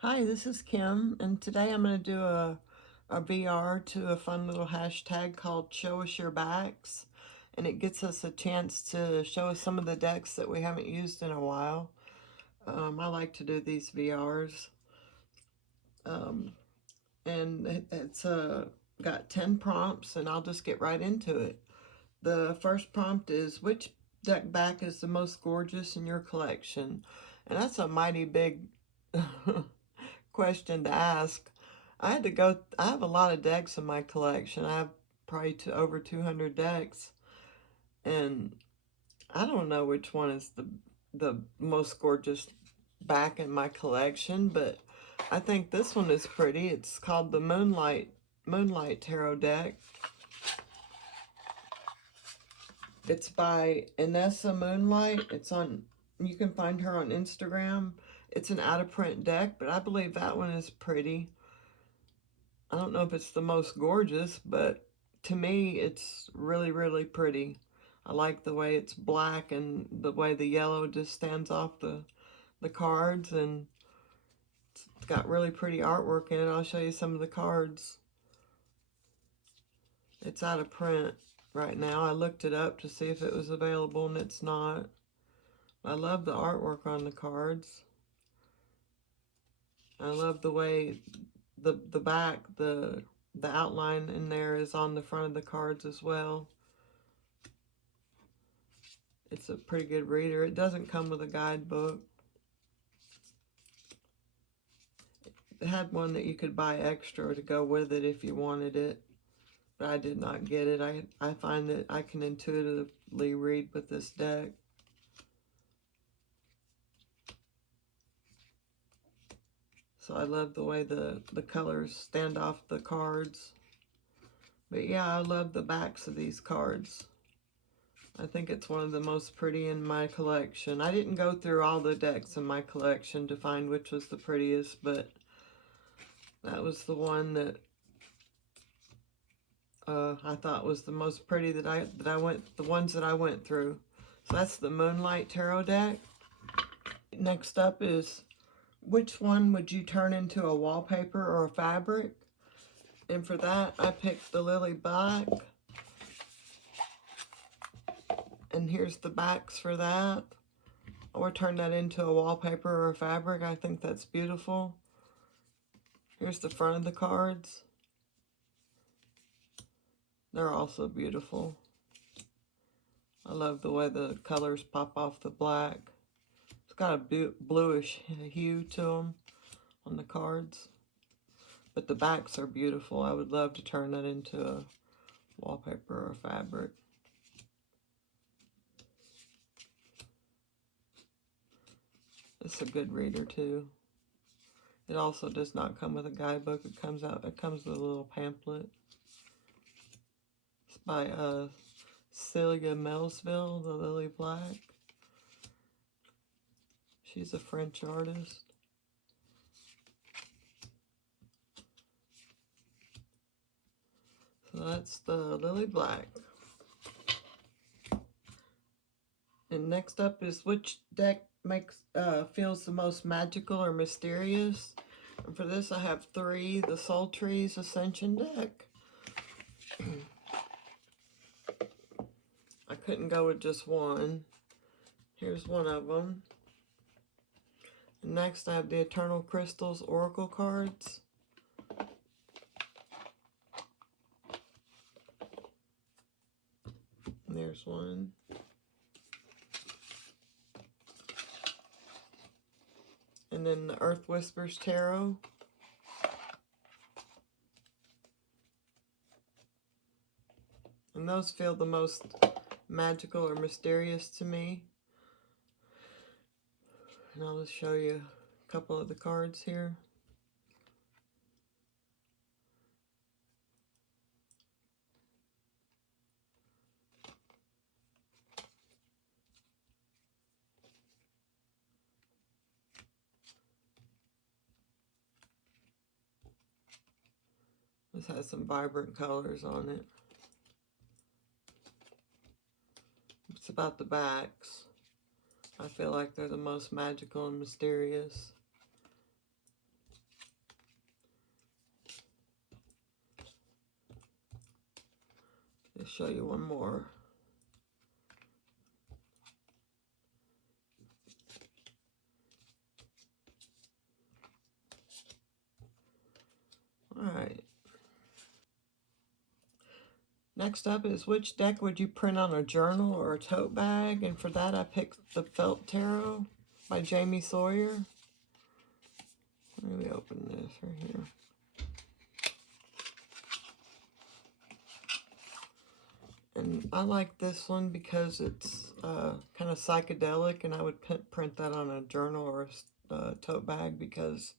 Hi, this is Kim, and today I'm going to do a VR to a fun little hashtag called Show Us Your Backs, and it gets us a chance to show us some of the decks that we haven't used in a while. I like to do these VRs, um, and it's got 10 prompts, and I'll just get right into it. The first prompt is, which deck back is the most gorgeous in your collection? And that's a mighty big question to ask. I have a lot of decks in my collection. I have probably over 200 decks. And I don't know which one is the most gorgeous back in my collection, but I think this one is pretty. It's called the Moonlight Tarot deck. It's by Inessa Moonlight. You can find her on Instagram. It's an out of print deck, but I believe that one is pretty. I don't know if it's the most gorgeous, but to me, it's really, really pretty. I like the way it's black and the way the yellow just stands off the cards, and it's got really pretty artwork in it. I'll show you some of the cards. It's out of print right now. I looked it up to see if it was available, and it's not. I love the artwork on the cards. I love the way the back, the outline in there is on the front of the cards as well. It's a pretty good reader. It doesn't come with a guidebook. It had one that you could buy extra to go with it if you wanted it, but I did not get it. I find that I can intuitively read with this deck. So I love the way the colors stand off the cards. But yeah, I love the backs of these cards. I think it's one of the most pretty in my collection. I didn't go through all the decks in my collection to find which was the prettiest, but that was the one that I thought was the most pretty the ones that I went through. So that's the Moonlight Tarot deck. Next up is, which one would you turn into a wallpaper or a fabric? And for that, I picked the Lily Black. And here's the backs for that. Or turn that into a wallpaper or a fabric. I think that's beautiful. Here's the front of the cards. They're also beautiful. I love the way the colors pop off the black. It's got a bluish hue to them on the cards. But the backs are beautiful. I would love to turn that into a wallpaper or fabric. It's a good reader too. It also does not come with a guidebook. It comes with a little pamphlet. It's by Celia Melville, the Lily Black. She's a French artist. So that's the Lily Black. And next up is, which deck feels the most magical or mysterious? And for this, I have three. The Soul Trees Ascension deck. I couldn't go with just one. Here's one of them. And next, I have the Eternal Crystals Oracle cards. And there's one. And then the Earth Whispers Tarot. And those feel the most magical or mysterious to me. And I'll just show you a couple of the cards here. This has some vibrant colors on it. It's about the backs. I feel like they're the most magical and mysterious. I'll show you one more. Alright. Next up is which deck would you print on a journal or a tote bag? And for that I picked the Felt Tarot by Jamie Sawyer. Let me open this right here. And I like this one because it's kind of psychedelic, and I would print that on a journal or a tote bag because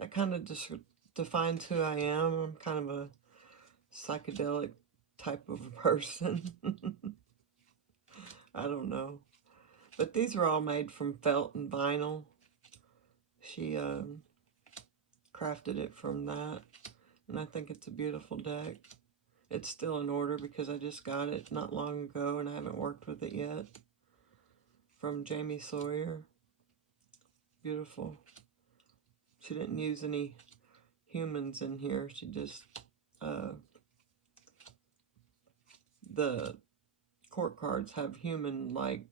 that kind of just defines who I am. I'm kind of a psychedelic type of a person. I don't know. But these are all made from felt and vinyl. She crafted it from that, and I think it's a beautiful deck. It's still in order because I just got it not long ago and I haven't worked with it yet. From Jamie Sawyer. Beautiful. She didn't use any humans in here. She just, the court cards have human-like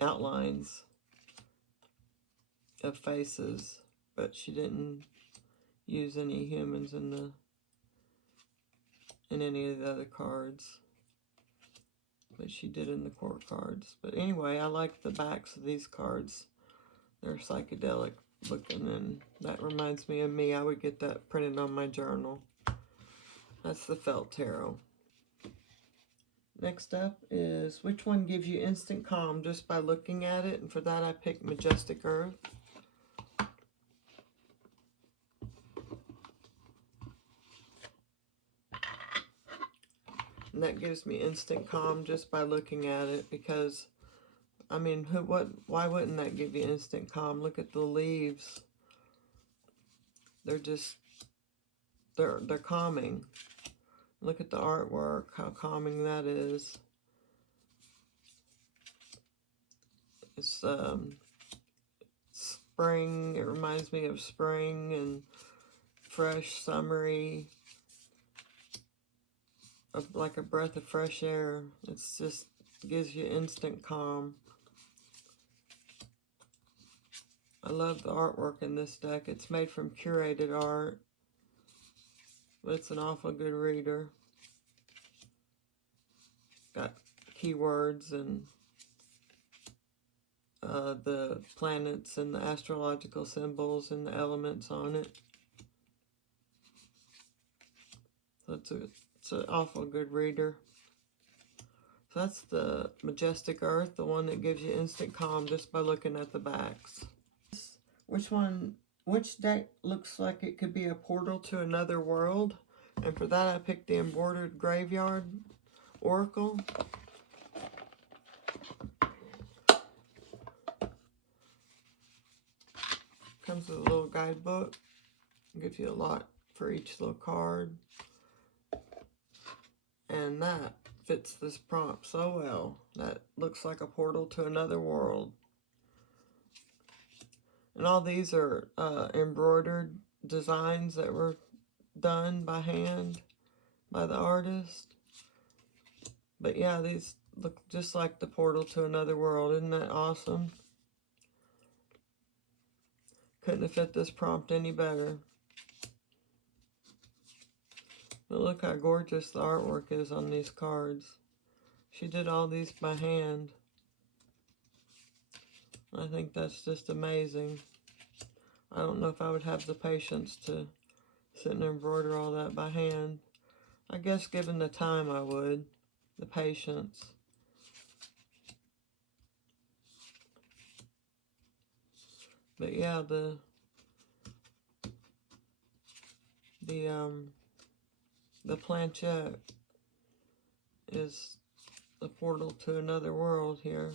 outlines of faces, but she didn't use any humans in any of the other cards, but she did in the court cards. But anyway, I like the backs of these cards. They're psychedelic looking, and that reminds me of me. I would get that printed on my journal. That's the Felt Tarot. Next up is which one gives you instant calm just by looking at it, and for that I picked Majestic Earth. And that gives me instant calm just by looking at it, because I mean, why wouldn't that give you instant calm? Look at the leaves. They're just, they're calming. Look at the artwork, how calming that is. It's spring. It reminds me of spring and fresh, summery, like a breath of fresh air. It's just gives you instant calm. I love the artwork in this deck. It's made from curated art, but it's an awful good reader. Got keywords and the planets and the astrological symbols and the elements on it. So it's an awful good reader. So that's the Majestic Earth, the one that gives you instant calm just by looking at the backs. Which deck looks like it could be a portal to another world? And for that I picked the Embroidered Graveyard Oracle. Comes with a little guidebook. Gives you a lot for each little card. And that fits this prompt so well. That looks like a portal to another world. And all these are embroidered designs that were done by hand by the artist. But yeah, these look just like the portal to another world. Isn't that awesome? Couldn't have fit this prompt any better. But look how gorgeous the artwork is on these cards. She did all these by hand. I think that's just amazing. I don't know if I would have the patience to sit and embroider all that by hand. I guess given the time I would, the patience. But yeah, the planchette is the portal to another world here.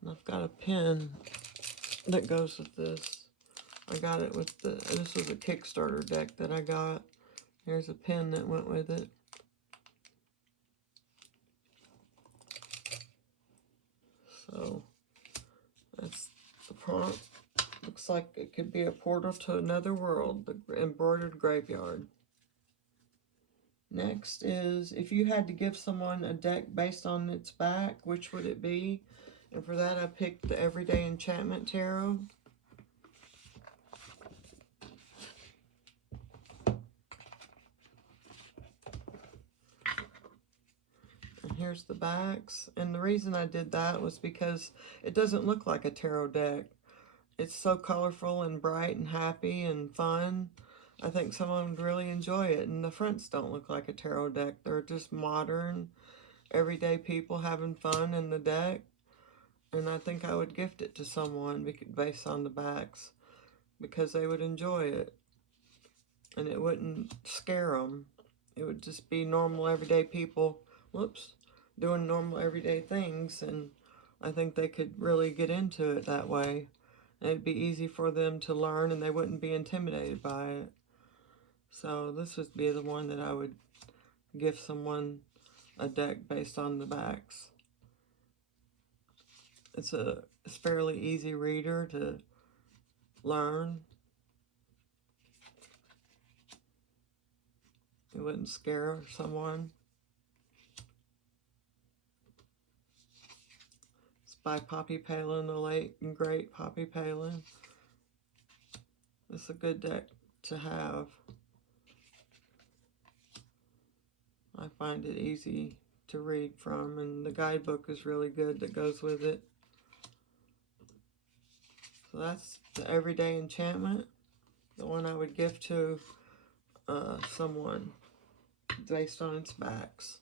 And I've got a pen that goes with this. I got it with this was a Kickstarter deck that I got. Here's a pen that went with it. So that's the prompt. Looks like it could be a portal to another world, the Embroidered Graveyard. next is, if you had to give someone a deck based on its back, which would it be? And for that, I picked the Everyday Enchantment Tarot. And here's the backs. And the reason I did that was because it doesn't look like a tarot deck. It's so colorful and bright and happy and fun. I think someone would really enjoy it. And the fronts don't look like a tarot deck. They're just modern, everyday people having fun in the deck. And I think I would gift it to someone based on the backs, because they would enjoy it. And it wouldn't scare them. It would just be normal, everyday people, doing normal, everyday things. And I think they could really get into it that way. It'd be easy for them to learn, and they wouldn't be intimidated by it. So this would be the one that I would give someone a deck based on the backs. It's a fairly easy reader to learn. It wouldn't scare someone. It's by Poppy Palin, the late and great Poppy Palin. It's a good deck to have. I find it easy to read from, and the guidebook is really good that goes with it. So that's the Everyday Enchantment, the one I would gift to someone based on its backs.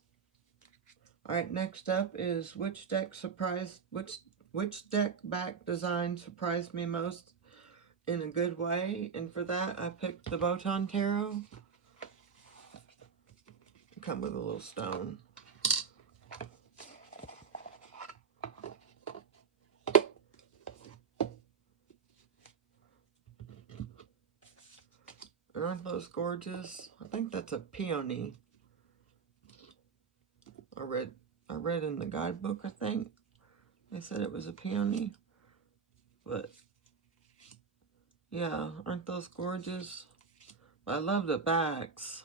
Alright, next up is which deck back design surprised me most in a good way. And for that, I picked the Botan Tarot. Come with a little stone. Aren't those gorgeous? I think that's a peony. I read in the guidebook, I think they said it was a peony. But yeah, aren't those gorgeous? I love the backs.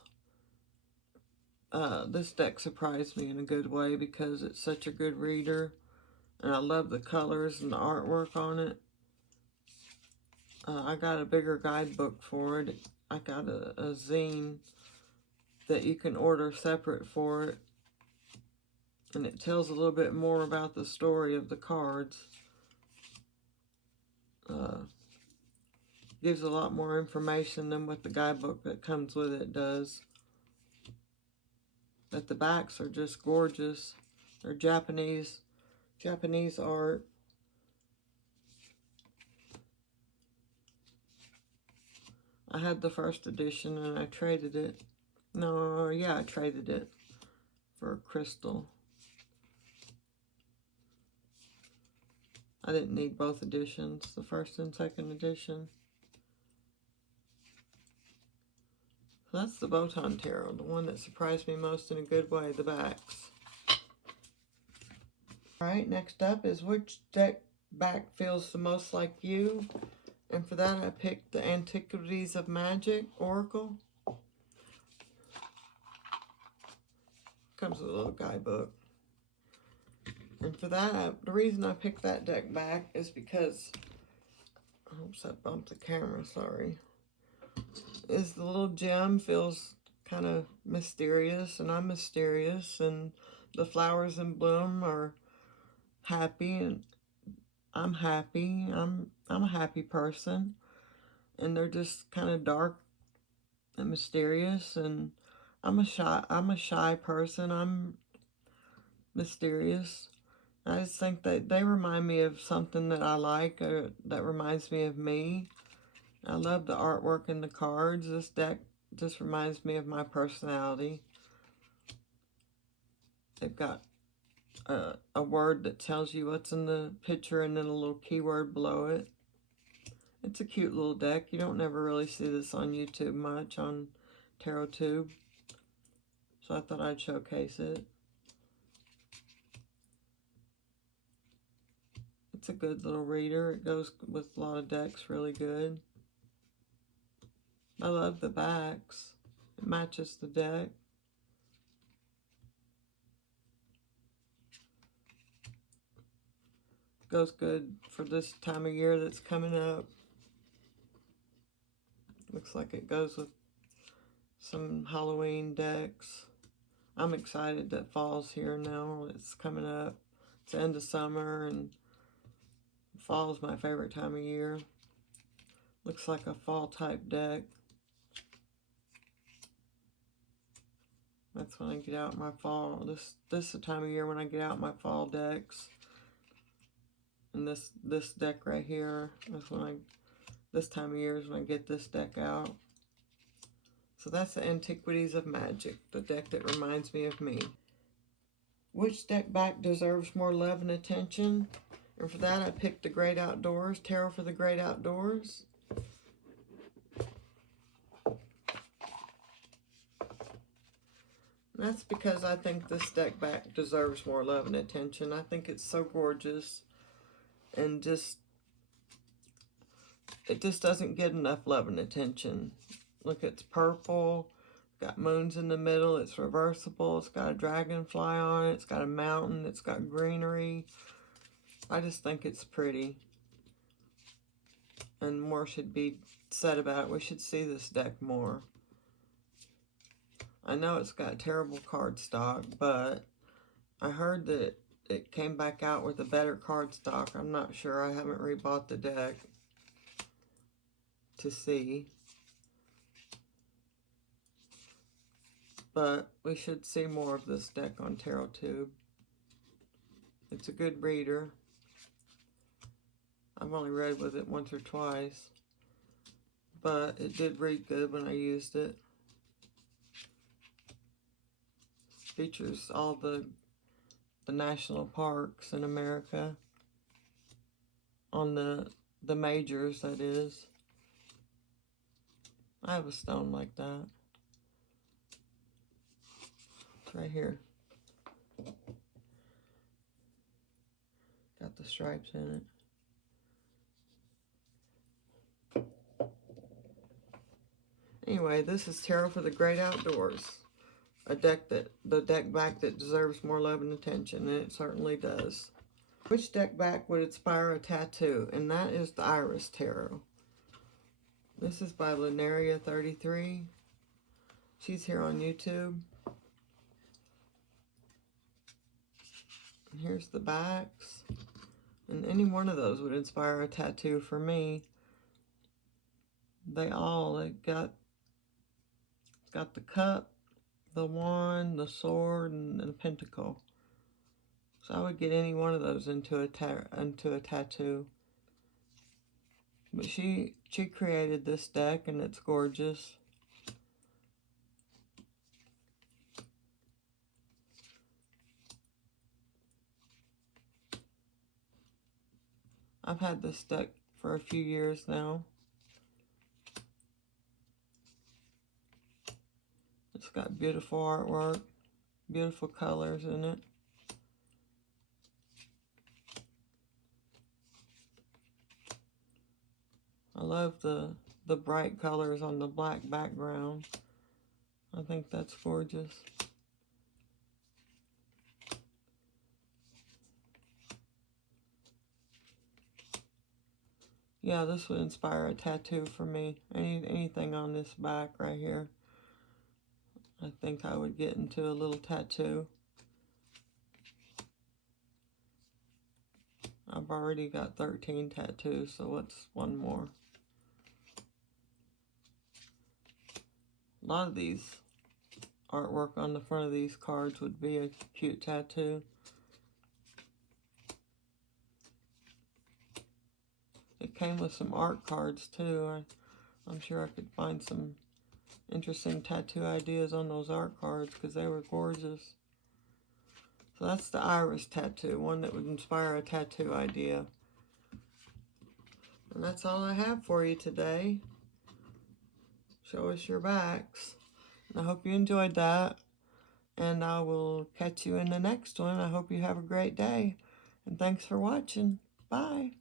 This deck surprised me in a good way because it's such a good reader. And I love the colors and the artwork on it. I got a bigger guidebook for it. I got a zine that you can order separate for it. And it tells a little bit more about the story of the cards. Gives a lot more information than what the guidebook that comes with it does. But the backs are just gorgeous. They're Japanese art. I had the first edition and I traded it. No, yeah, I traded it for a crystal. I didn't need both editions, the first and second edition. So that's the Botan Tarot, the one that surprised me most in a good way, the backs. Alright, next up is which deck back feels the most like you. And for that, I picked the Antiquities of Magic Oracle. Comes with a little guidebook. And for that, the reason I picked that deck back is because, oops, I bumped the camera, sorry. Is the little gem feels kind of mysterious, and I'm mysterious, and the flowers in bloom are happy, and I'm happy. I'm a happy person, and they're just kind of dark and mysterious, and I'm a shy person. I'm mysterious. I just think that they remind me of something that I like, that reminds me of me. I love the artwork and the cards. This deck just reminds me of my personality. They've got a word that tells you what's in the picture and then a little keyword below it. It's a cute little deck. You don't never really see this on YouTube much, on TarotTube. So I thought I'd showcase it. It's a good little reader. It goes with a lot of decks really good. I love the backs. It matches the deck. Goes good for this time of year that's coming up. Looks like it goes with some Halloween decks. I'm excited that fall's here now. It's coming up. It's the end of summer, and fall's my favorite time of year. Looks like a fall type deck. That's when I get out my fall. This is the time of year when I get out my fall decks. And this deck right here is this time of year is when I get this deck out. So that's the Antiquities of Magic, the deck that reminds me of me. Which deck back deserves more love and attention? And for that, I picked the Great Outdoors, Tarot for the Great Outdoors. And that's because I think this deck back deserves more love and attention. I think it's so gorgeous, and it just doesn't get enough love and attention. Look, it's purple, got moons in the middle, it's reversible, it's got a dragonfly on it, it's got a mountain, it's got greenery. I just think it's pretty. And more should be said about it. We should see this deck more. I know it's got terrible cardstock, but I heard that it came back out with a better cardstock. I'm not sure. I haven't rebought the deck to see. But we should see more of this deck on TarotTube. It's a good reader. I've only read with it once or twice, but it did read good when I used it. Features all the national parks in America on the majors, that is. I have a stone like that. It's right here. Got the stripes in it. Anyway, this is Tarot for the Great Outdoors. The deck back that deserves more love and attention, and it certainly does. Which deck back would inspire a tattoo? And that is the Iris Tarot. This is by Lunaria33. She's here on YouTube. And here's the backs. And any one of those would inspire a tattoo for me. They got the cup, the wand, the sword, and the pentacle. So I would get any one of those into a tattoo. But she created this deck, and it's gorgeous. I've had this deck for a few years now. It's got beautiful artwork, beautiful colors in it. I love the bright colors on the black background. I think that's gorgeous. Yeah, this would inspire a tattoo for me. Anything on this back right here, I think I would get into a little tattoo. I've already got 13 tattoos, so what's one more? A lot of these artwork on the front of these cards would be a cute tattoo. It came with some art cards too. I'm sure I could find some interesting tattoo ideas on those art cards because they were gorgeous. So that's the Iris tattoo, one that would inspire a tattoo idea. And that's all I have for you today. Show us your backs. And I hope you enjoyed that. And I will catch you in the next one. I hope you have a great day. And thanks for watching. Bye.